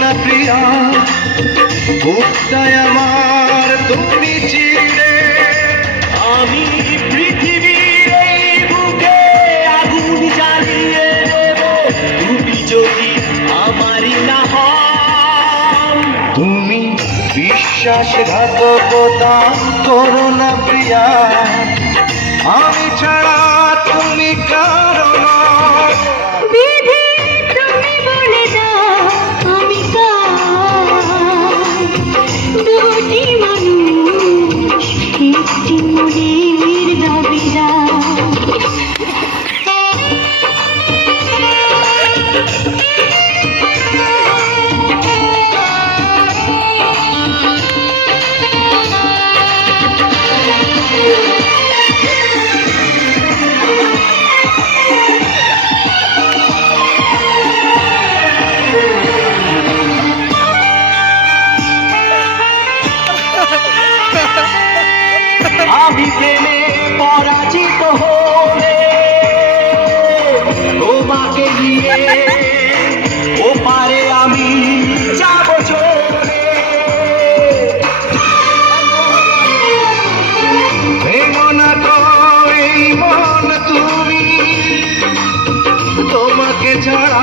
না প্রিয়া বুকটায় আমার তুমি চিড়ে আমি পৃথিবীর এই বুকে আগুন জ্বালিয়ে দেব। তুমি যদি আমারই না তুমি বিশ্বাসঘাতকতা করো না প্রিয়া আমি ছাড়া তুমি কারণ আমি প্রেমে পরাজিত হলে তোমাকে নিয়ে ও পারে আমি যাব চলে। ভেঙো না তো এই মন ছাড়া